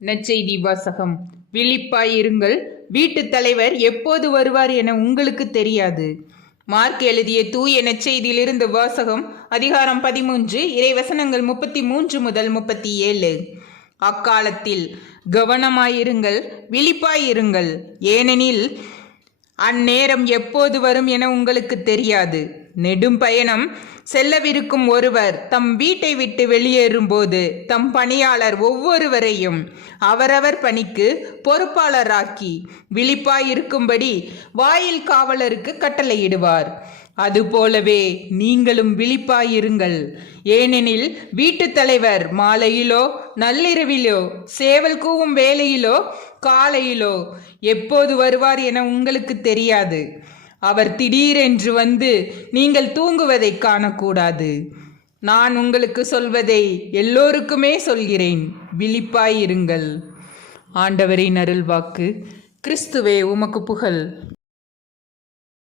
நற்செய்தி வாசகம். விழிப்பாயிருங்கள், வீட்டுத் தலைவர் எப்போது வருவார் என உங்களுக்கு தெரியாது. மார்க் எழுதிய தூய நற்செய்தியிலிருந்து வாசகம். அதிகாரம் 13, இறைவசனங்கள் 33 முதல் 37. அக்காலத்தில் கவனமாயிருங்கள், விழிப்பாயிருங்கள், ஏனெனில் அந்நேரம் எப்போது வரும் என உங்களுக்கு தெரியாது. நெடும் பயணம் செல்லவிருக்கும் ஒருவர் தம் வீட்டை விட்டு வெளியேறும்போது தம் பணியாளர் ஒவ்வொருவரையும் அவரவர் பணிக்கு பொறுப்பாளராக்கி விழிப்பாயிருக்கும்படி வாயில் காவலருக்கு கட்டளையிடுவார். அதுபோலவே நீங்களும் விழிப்பாயிருங்கள். ஏனெனில் வீட்டுத் தலைவர் மாலையிலோ நள்ளிரவிலோ சேவல் கூவும் வேளையிலோ காலையிலோ எப்போது வருவார் என உங்களுக்கு தெரியாது. அவர் திடீரென்று வந்து நீங்கள் தூங்குவதை காணக்கூடாது. நான் உங்களுக்கு சொல்வதை எல்லோருக்குமே சொல்கிறேன், விழிப்பாயிருங்கள். ஆண்டவரின் அருள்வாக்கு. கிறிஸ்துவே உமக்கு புகழ்.